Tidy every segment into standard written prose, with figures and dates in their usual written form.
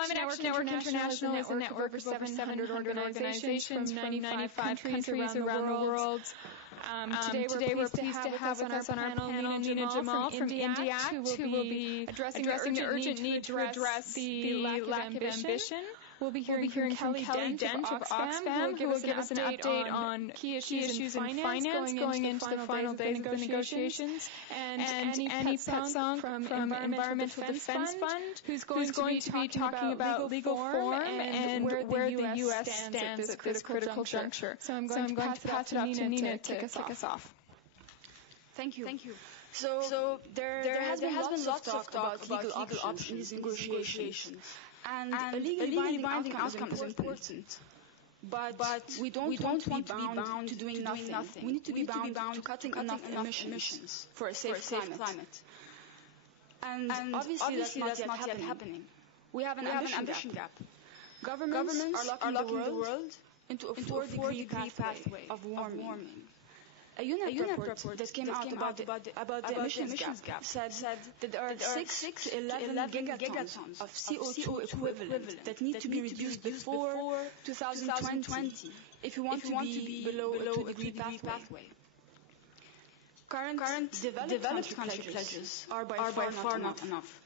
Climate Action Network International is a network of over 700 organizations from 95 countries around the world. Today we're pleased to have with us on our panel Nina Jamal from INDIACT, who will be addressing the urgent need to address the lack of ambition. We'll be hearing from Kelly Dent of Oxfam, who will give us an update on key issues in finance going into the final days of the negotiations, and Annie Petsong from Environmental Defense Fund, who's going to be talking about legal form and where the U.S. stands at this critical juncture. So I'm going to pass it off to Nina to kick us off. Thank you. So there has been lots of talk about legal options in these negotiations. And a legally binding outcome is important. But we don't want to be bound to doing nothing. We need to be bound to cutting enough emissions for a safe climate. And obviously that's not yet happening. We have an ambition gap. Governments are locking the world into a 4-degree pathway of warming. A UNEP report that came out about the emissions gap said that there are 6 to 11 gigatons of CO2 equivalent that need to be reduced before 2020 if you want to be below a 2-degree pathway. Current developed country pledges are by far not enough.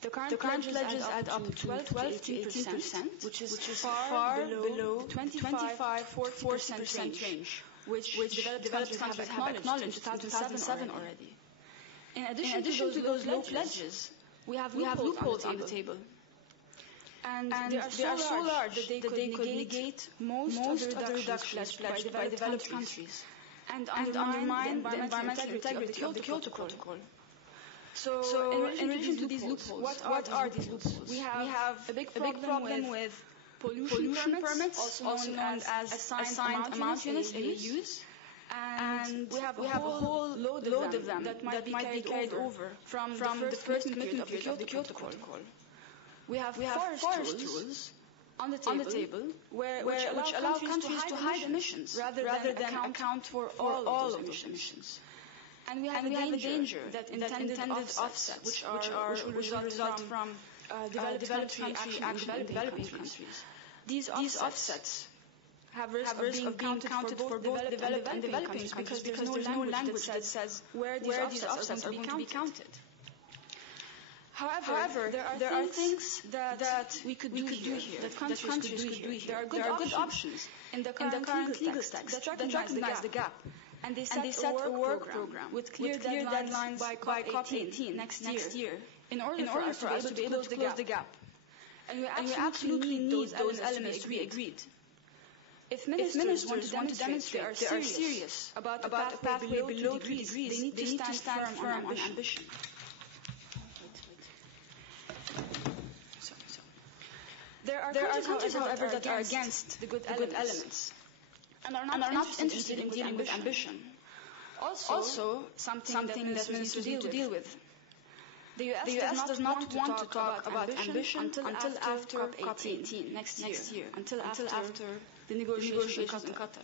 The current pledges add up to 12 to 18%, which is far below the 25-40% range, which developed countries have acknowledged in 2007 already. In addition to those low pledges, we have loopholes on the table. And they are so large that they could negate most of the reductions pledged by developed countries and undermine the environmental integrity of the Kyoto Protocol. So in relation to these loopholes, what are these loopholes? We have a big problem with pollution permits, also known as assigned amount units, AAUs, and we have a whole load of them that might be carried over from the first commitment period of the Kyoto Protocol. We have forest rules on the table which allow countries to hide emissions rather than account for all of those emissions. And we have a danger that intended offsets, which will result from developing countries. These offsets have risk of being counted for both developed and developing countries because there's no language that says where these offsets are going to be counted. However, there are things that we could do here, that countries could do here. There are good options in the current legal text that recognize the gap. And they set a work program with clear deadlines by COP18 next year in order for us to be able to close the gap. And we absolutely need those elements to be agreed. If ministers want to demonstrate they are serious about a pathway below 2 degrees, they need to stand firm on ambition. There are countries, however, that are against the good elements and are not interested in dealing with ambition. Also, something that ministers need to deal with. The US does not want to talk about ambition until after COP18 next year, until after the negotiations in Qatar.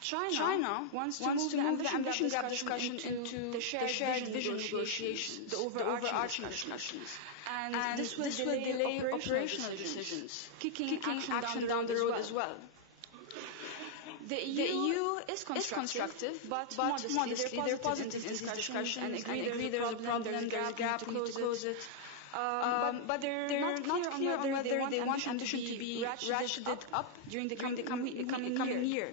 China wants to move the ambition gap discussion into the shared vision negotiations, the overarching discussions. And this will delay operational decisions, kicking action down the road as well. The EU is constructive, but modestly they're positive in this discussion and agree there's a problem, there's a gap, we need to close it. But they're not clear on whether they want ambition to be ratcheted up during the coming year.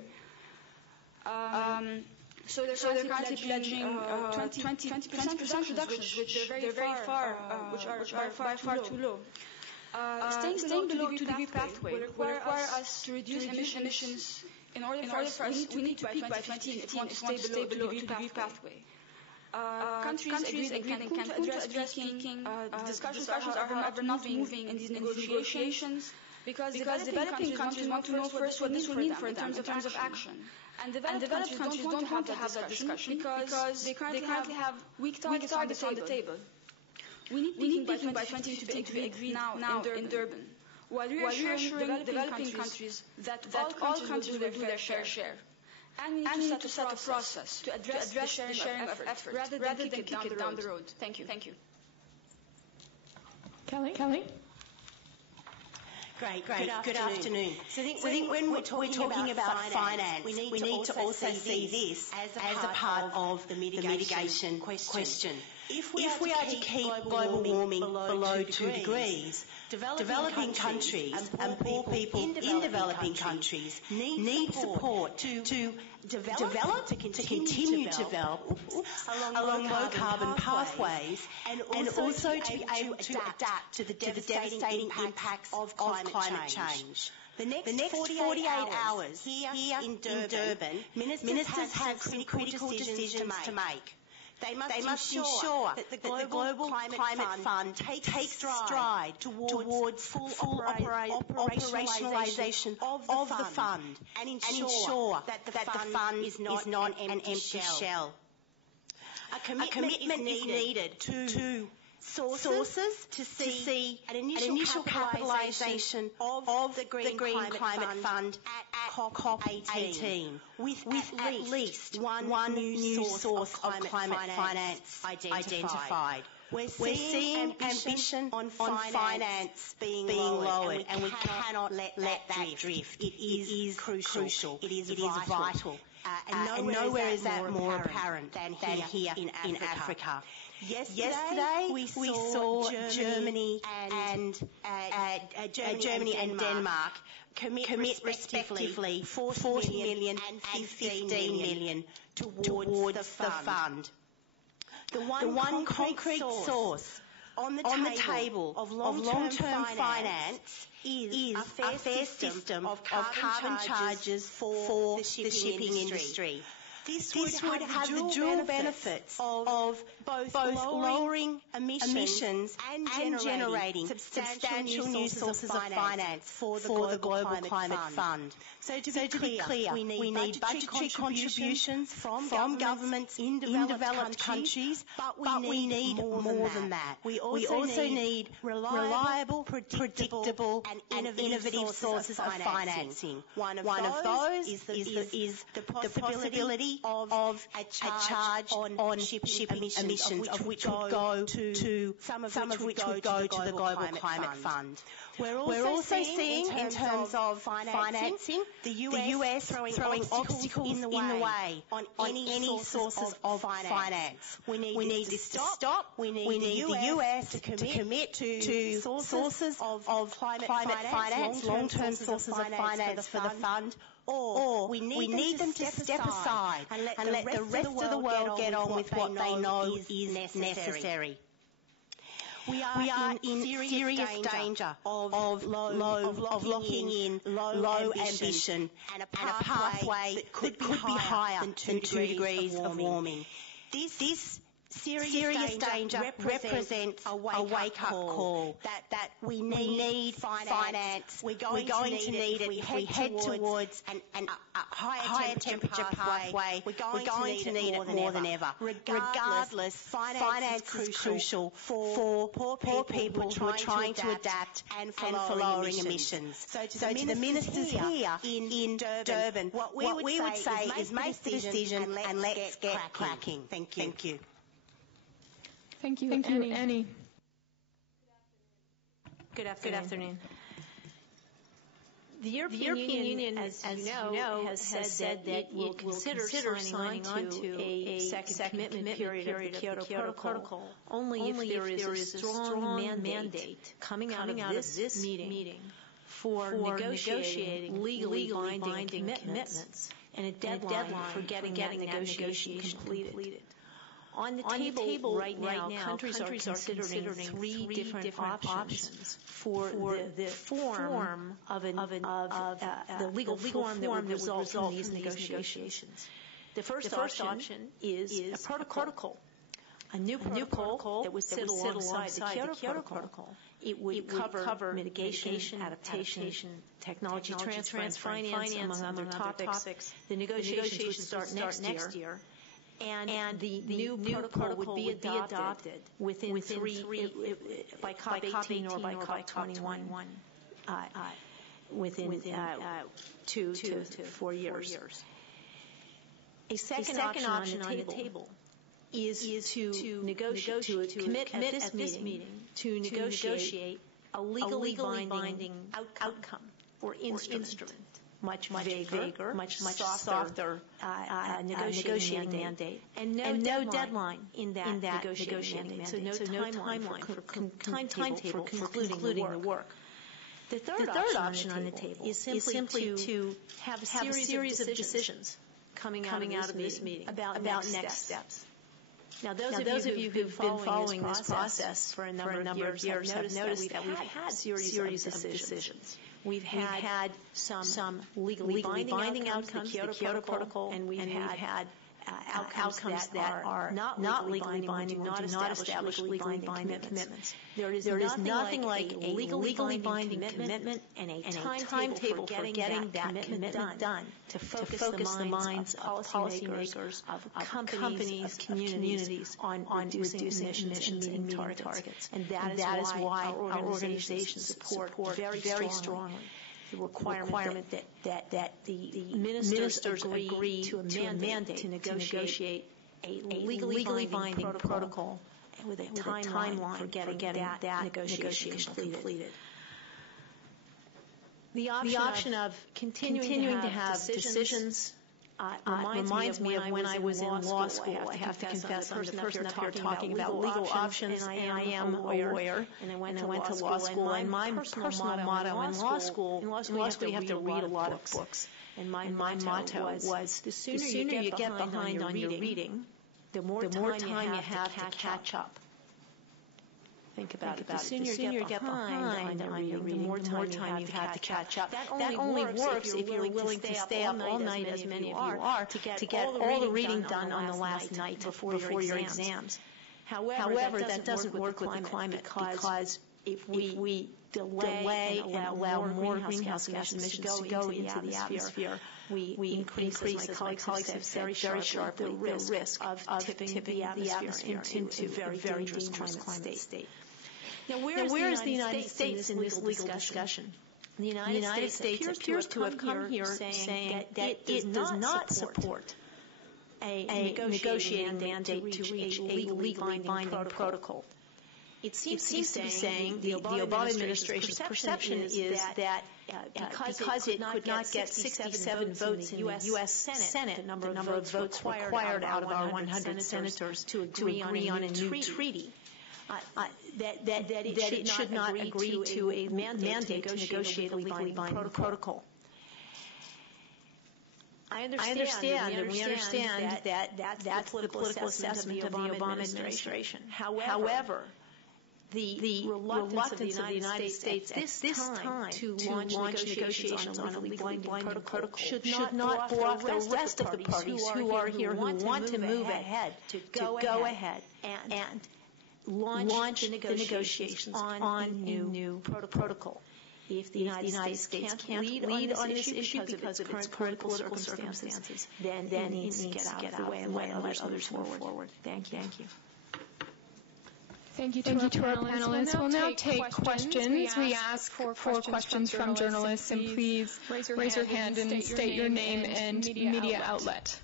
So they're currently pledging 20% reductions, which they're very far, which are by far too low. Staying below 2-degree pathway will require us to reduce emissions. In order for us, we need to peak by 2015 if we want to stay below 2-degree pathway. Countries agree they can address peaking. Discussions are, however, not moving in these negotiations because developing countries want to know first what this will mean for them in terms of action. And developed countries don't want to have that discussion because they currently have weak targets on the table. We need peaking by 2015 to be agreed now in Durban, while reassuring developing countries that all countries will do their fair share. And we need to set a process to address the sharing of effort rather than kick it down the road. Thank you. Kelly? Great. Good afternoon. So I think when we're talking about finance, we need to also see this as a part of the mitigation question. If we are to keep global warming below 2 degrees, developing countries and poor people in developing countries need support to develop, to continue to develop along low-carbon pathways and also to be able to adapt to the devastating impacts of climate change. The next 48 hours here in Durban, ministers have some critical decisions to make. They must ensure that the Global Climate Fund takes stride towards full operationalisation of the fund and ensure that the fund is not an empty shell. A commitment is needed to sources to see an initial capitalisation of the Green Climate Fund at COP18 with at least one new source of climate finance identified. We're seeing ambition on finance being lowered, and we cannot let that drift. It is crucial. It is vital. And nowhere is that more apparent than here in Africa. Yesterday we saw Germany and Denmark commit respectively 40 million and 15 million towards the fund. The one concrete source on the table of long-term finance is a fair system of carbon charges for the shipping industry. This would have the dual benefits of both lowering emissions and generating substantial new sources of finance for the Global Climate Fund. So to be clear, we need budgetary contributions from governments in developed countries, but we need more than that. We also need reliable, predictable and innovative sources of financing. One of those is the possibility of a charge on shipping emissions, of which would go to some of which would go to the Global Climate Fund. We're also seeing, in terms of financing, the US throwing obstacles in the way on any sources of finance. We need this to stop. We need the US to commit to sources of climate finance, long-term sources of finance for the fund, or we need them to step aside and let the rest of the world get on with what they know is necessary. We are in serious danger of locking in low ambition and a pathway that could be higher than 2 degrees of warming. This serious danger represents a wake-up call that we need finance. We're going to need it if we head towards a higher temperature pathway. We're going to need it more than ever. Regardless, finance is crucial for poor people who are trying to adapt and for lowering emissions. So to the ministers here in Durban, what we would say is make the decision and let's get cracking. Thank you. Thank you, Annie. Good afternoon. The European Union, as you know, has said that it will consider signing on to a second commitment period of the Kyoto Protocol only if there is a strong mandate coming out of this meeting for negotiating legally binding commitments and a deadline for getting that negotiation completed. On the table right now, countries are considering three different options for the form of the legal form that would result in these negotiations. The first option is a protocol, a new protocol that would sit alongside the Kyoto Protocol. It would cover mitigation, adaptation, technology transfer, and finance, among other topics. The negotiations would start next year. And the new protocol would be adopted within by COP18 or by COP21 within 2 to 4 years. A second option on the table is to negotiate, to commit at this meeting to negotiate a legally binding outcome or instrument. Much vaguer, much softer negotiating mandate, and no deadline in that negotiating mandate. So no timeline for timetable for concluding the work. The third option on the table is simply to have a series of decisions coming out of this meeting about next steps. Now, those of you who've been following this process for a number of years have noticed that we've had series of decisions. We've had some legally binding outcomes, the Kyoto Protocol, and we've had outcomes that are not legally binding, do not establish legally binding commitments. There is nothing like a legally binding commitment and a timetable for getting that commitment done to focus the minds of policymakers, of companies, of communities on reducing emissions and meeting targets. And that is why our organizations support very strongly the requirement that the ministers agree to a mandate to negotiate a legally binding protocol with a timeline for getting that negotiation completed. The option of continuing to have decisions reminds me of when I was in law school. I have to confess, I'm the person up here talking about legal options, and I am a lawyer, and I went to law school, and my personal motto in law school, you have to read a lot of books. And my motto was, the sooner you get behind on your reading, the more time you have to catch up. Think about it. The sooner you get behind on your reading, the more time you have to catch up. That only works if you're willing to stay up all night, as many of you are, to get all the reading done on the last night before your exams. However, that doesn't work with the climate, because if we delay and allow more greenhouse gas emissions to go into the atmosphere, we increase, as my colleagues have said very sharply, the risk of tipping the atmosphere into a very dangerous climate state. Now, where is the United States in this legal discussion? The United States appears to have come here saying that it does not support a negotiating mandate to reach a legally binding protocol. It seems to be saying the Obama administration's perception is that because it could not get 67 votes in the U.S. Senate, the number of votes required out of our 100 senators to agree on a new treaty, that it should not agree to a mandate to negotiate a legally binding protocol. I understand, and we understand that that's the political assessment of the Obama administration. However, the reluctance of the United States at this time to launch negotiations on a legally binding protocol should not bore off the rest of the parties who are here who want to move ahead to go ahead and launch the negotiations on a new protocol. If the United States can't lead on this issue because of its current political circumstances, then it needs to get out of the way and let others move forward. Thank you. Thank you to our panelists. We'll now take questions. We ask for questions from journalists, and please raise your hand and state your name and media outlet.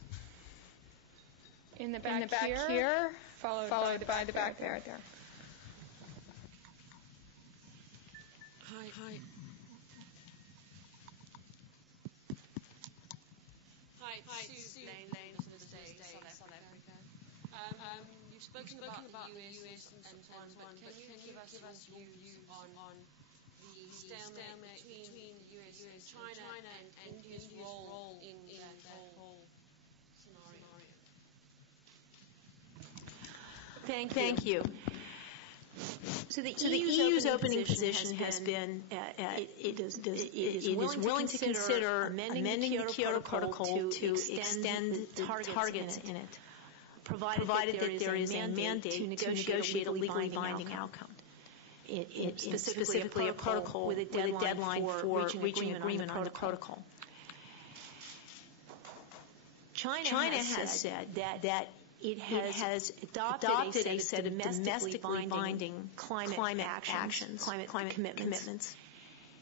In the back here, followed by the back there. Hi. Sue Lane from the States, South Africa. You've spoken about the US and so on, but can you give us your views on the stalemate between the US and China and India's role in that whole scenario? Thank you. So the EU's opening position has been it is willing to consider amending the Kyoto Protocol to extend the targets in it, provided that there is a mandate to negotiate a legally binding outcome. It specifically a protocol with a deadline for reaching agreement on the protocol. China has said that it has adopted a set of domestically binding climate actions, climate commitments,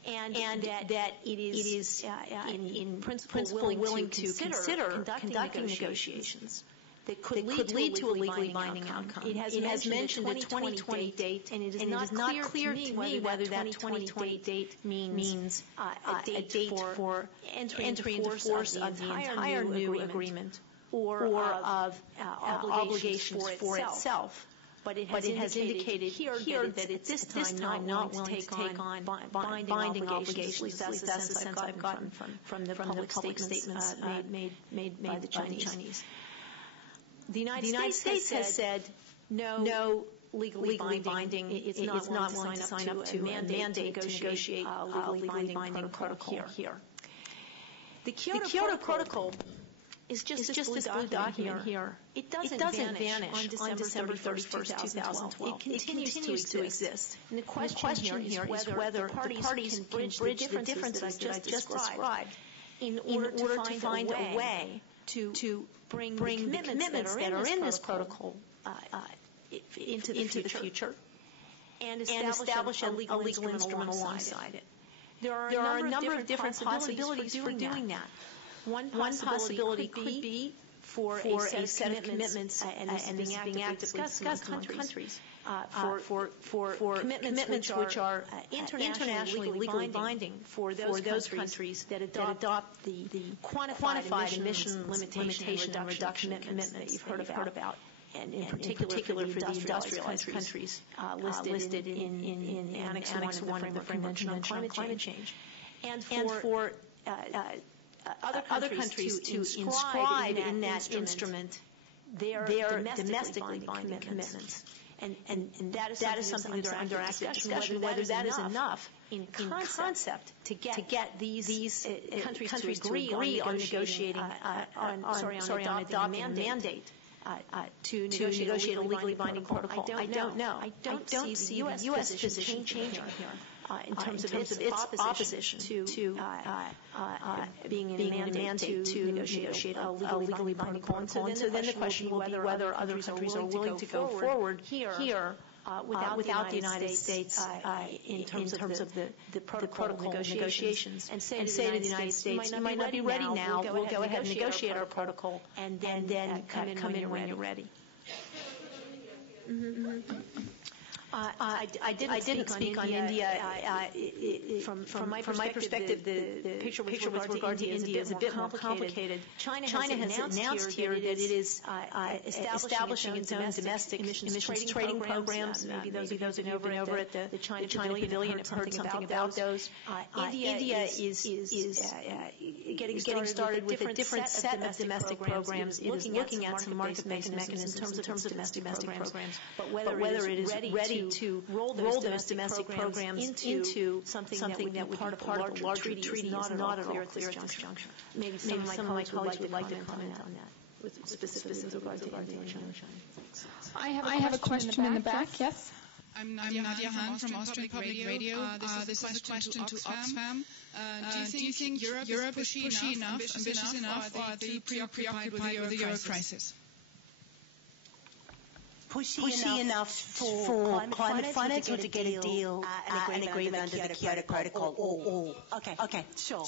and that it is in principle willing to consider conducting negotiations that could lead to a legally binding outcome. It has mentioned a 2020 date, and it is not clear to me whether that 2020 date means a date for entry into force of the entire new agreement or of obligations for itself. But it has indicated here that it's this time not willing to take on binding obligations. At least that's the sense I've gotten from the public statements made by the Chinese. The United States has said no legally binding. It's not willing to sign up to a mandate to negotiate a legally binding protocol here. The Kyoto Protocol is just this blue document here. It doesn't vanish on December 31st, 2012. It continues to exist. And the question here is whether the parties can bridge the differences that I just described in order to find a way to bring the commitments that are in this protocol into the future and establish a legal instrument alongside it. There are a number of different possibilities for doing that. One possibility could be for a set of commitments, and this is being actively discussed among countries, for commitments which are internationally legally binding for those countries that adopt the quantified emission limitation and reduction commitments that you've heard about. And in particular for the industrialized countries listed in Annex 1 of the Convention on Climate Change. And for other countries to inscribe in that instrument their domestically binding commitments. And that is something that's under active discussion, whether that is enough in concept to get these countries to agree on negotiating, on adopting a mandate to negotiate a legally binding protocol. I don't know. I don't see the U.S. position changing here. In terms of its opposition to being in a mandate to negotiate a legally binding protocol. And so then the question will be whether other countries are willing to go forward here without the United States in terms of the protocol negotiations. And say to the United States, you might not be ready now. We'll go ahead and negotiate our protocol and then come in when you're ready. I didn't speak on India. From my perspective, the picture with regard to India is a bit more complicated. China has announced here that it is establishing its own domestic emissions trading programs. Maybe those of you who have been over at the China Pavilion have heard something about those. India is getting started with a different set of domestic programs. It is looking at some market-based mechanisms in terms of domestic programs. But whether it is ready to roll those domestic programs into something that would be part of a larger treaty is not at all clear at this juncture. Maybe some of my colleagues would like to comment on that with specifics with regard to India and China. I have a question in the back. Yes. I'm Nadia Hahn from Austrian Public Radio. This is a question to Oxfam. Do you think Europe is pushy enough, ambitious enough, or are they preoccupied with the euro crisis? Pushy enough for climate finance or to get a deal, an agreement under the Kyoto Protocol? Okay, sure.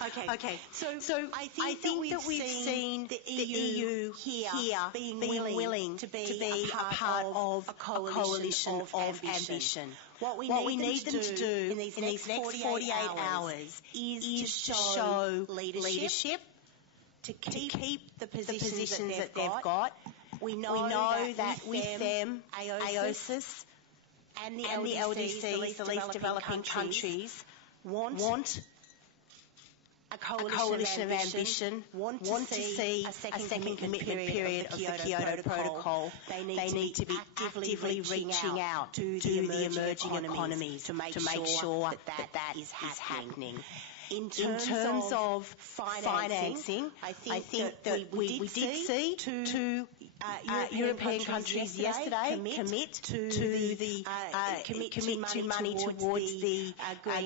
Okay. So I think that we've seen the EU here being willing to be a part of a coalition of ambition. What we need them to do in these next 48 hours is to show leadership, to keep the positions that they've got. We know that with them, AOSIS and the LDCs, the least developing countries, want a coalition of ambition, want to see a second commitment period of the Kyoto Protocol. They need to be actively reaching out to the emerging economies to make sure that is happening. In terms of financing, I think that we did see two European countries yesterday commit to money towards the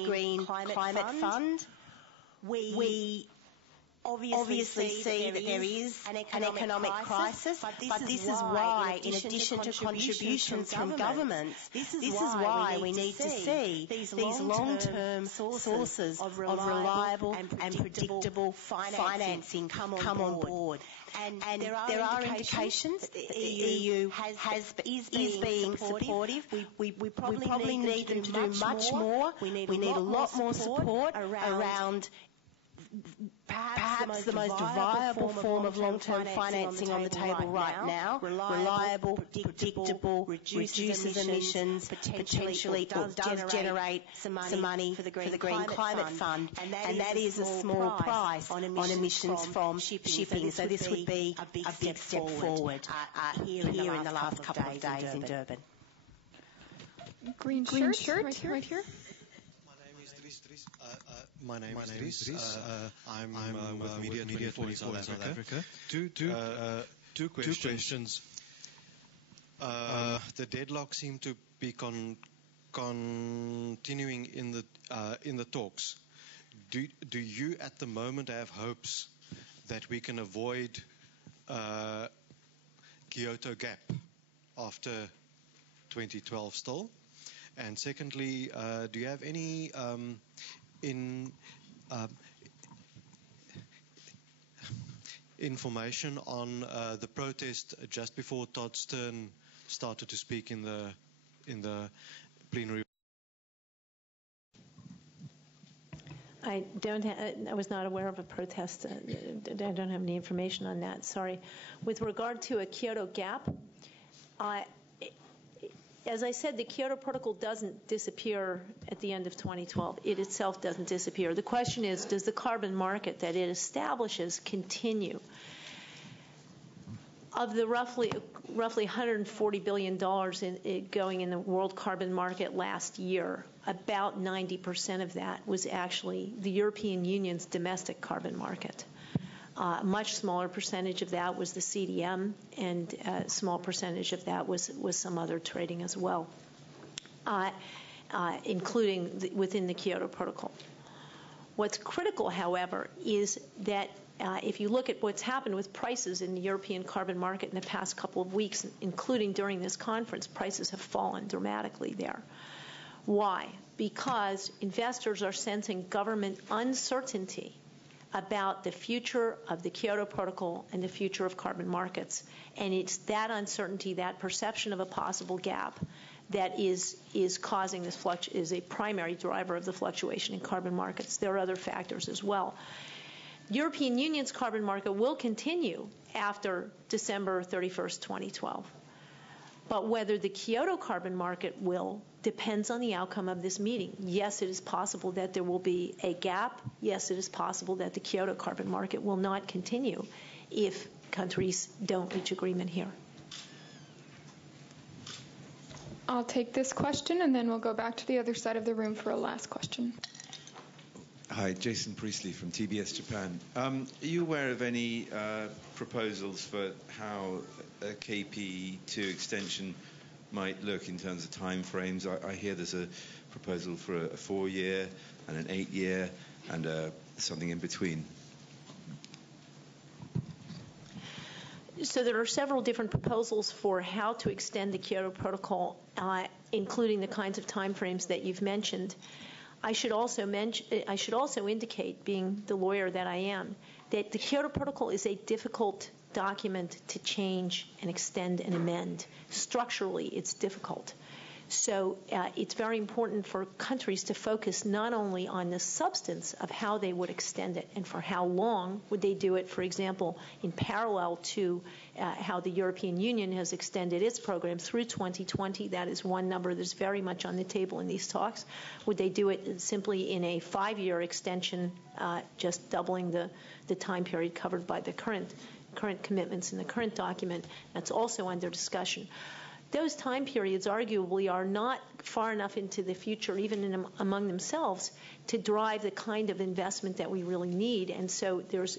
Green Climate Fund. We obviously see that there is an economic crisis, but this is why, in addition to contributions from governments, this is why we need to see these long-term sources of reliable and predictable financing come on board. And there are indications that the EU is being supportive. We probably need them to do much more. We need a lot more support around perhaps the most viable form of long-term financing on the table right now, reliable, predictable, reduces emissions, potentially does generate some money for the Green Climate Fund, and that is a small price on emissions from shipping. So this would be a big step forward here in the last couple of days in Durban. Green shirt, right here. My name is Dries. I'm with Media 24 in South Africa. Two questions. The deadlock seemed to be continuing in the talks. Do you at the moment have hopes that we can avoid Kyoto gap after 2012 still? And secondly, do you have any information on the protest just before Todd Stern started to speak in the plenary? I was not aware of a protest. I don't have any information on that. Sorry. With regard to a Kyoto gap, as I said, the Kyoto Protocol doesn't disappear at the end of 2012. It itself doesn't disappear. The question is, does the carbon market that it establishes continue? Of the roughly $140 billion going in the world carbon market last year, about 90% of that was actually the European Union's domestic carbon market. A much smaller percentage of that was the CDM, and a small percentage of that was some other trading as well, including within the Kyoto Protocol. What's critical, however, is that if you look at what's happened with prices in the European carbon market in the past couple of weeks, including during this conference, prices have fallen dramatically there. Why? Because investors are sensing government uncertainty about the future of the Kyoto Protocol and the future of carbon markets. And it's that uncertainty, that perception of a possible gap, that is causing this is a primary driver of the fluctuation in carbon markets. There are other factors as well. European Union's carbon market will continue after December 31st, 2012. But whether the Kyoto carbon market will depends on the outcome of this meeting. Yes, it is possible that there will be a gap. Yes, it is possible that the Kyoto carbon market will not continue if countries don't reach agreement here. I'll take this question, and then we'll go back to the other side of the room for a last question. Hi, Jason Priestley from TBS Japan. Are you aware of any proposals for how a KP2 extension might look in terms of time frames? I hear there's a proposal for a 4-year and an 8-year and something in between. So there are several different proposals for how to extend the Kyoto Protocol, including the kinds of time frames that you've mentioned. I should also indicate, being the lawyer that I am, that the Kyoto Protocol is a difficult document to change and extend and amend. Structurally, it's difficult. So it's very important for countries to focus not only on the substance of how they would extend it and for how long would they do it, for example, in parallel to how the European Union has extended its program through 2020. That is one number that's very much on the table in these talks. Would they do it simply in a 5-year extension, just doubling the time period covered by the current commitments in the current document? That's also under discussion. Those time periods arguably are not far enough into the future, even among themselves, to drive the kind of investment that we really need. And so there's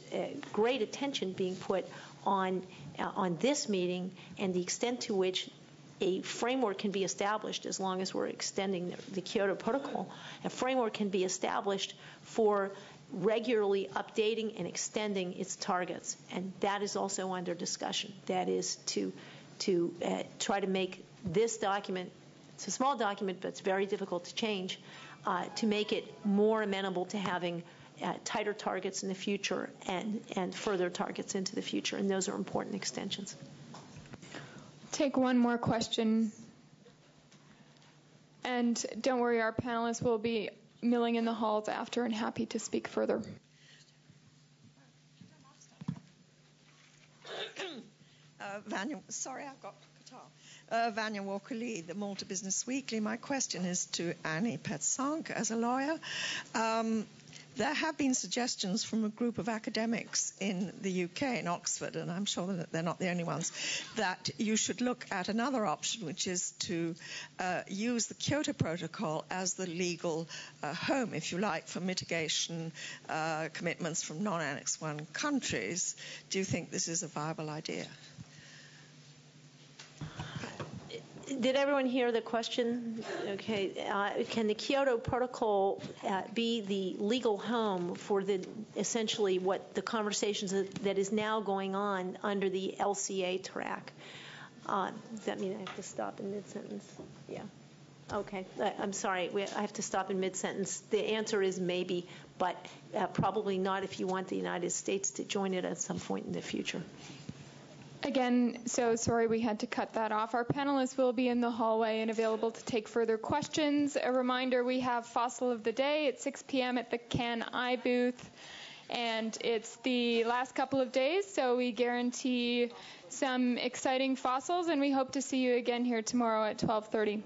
great attention being put on this meeting and the extent to which a framework can be established, as long as we're extending the Kyoto Protocol. A framework can be established for regularly updating and extending its targets, and that is also under discussion. That is to try to make this document, it's a small document, but it's very difficult to change, to make it more amenable to having tighter targets in the future and further targets into the future, and those are important extensions. Take one more question. And don't worry, our panelists will be milling in the halls after and happy to speak further. Sorry, I've got guitar. Vanya Walker-Lee, the Malta Business Weekly. My question is to Annie Petsank as a lawyer. There have been suggestions from a group of academics in the UK, in Oxford, and I'm sure that they're not the only ones, that you should look at another option, which is to use the Kyoto Protocol as the legal home, if you like, for mitigation commitments from non-Annex I countries. Do you think this is a viable idea? Did everyone hear the question? Okay. Can the Kyoto Protocol be the legal home for essentially what the conversations that is now going on under the LCA track? Does that mean I have to stop in mid-sentence? Yeah. Okay. I'm sorry. I have to stop in mid-sentence. The answer is maybe, but probably not if you want the United States to join it at some point in the future. Again, so sorry we had to cut that off. Our panelists will be in the hallway and available to take further questions. A reminder, we have Fossil of the Day at 6 p.m. at the Can I booth. And it's the last couple of days, so we guarantee some exciting fossils, and we hope to see you again here tomorrow at 12:30.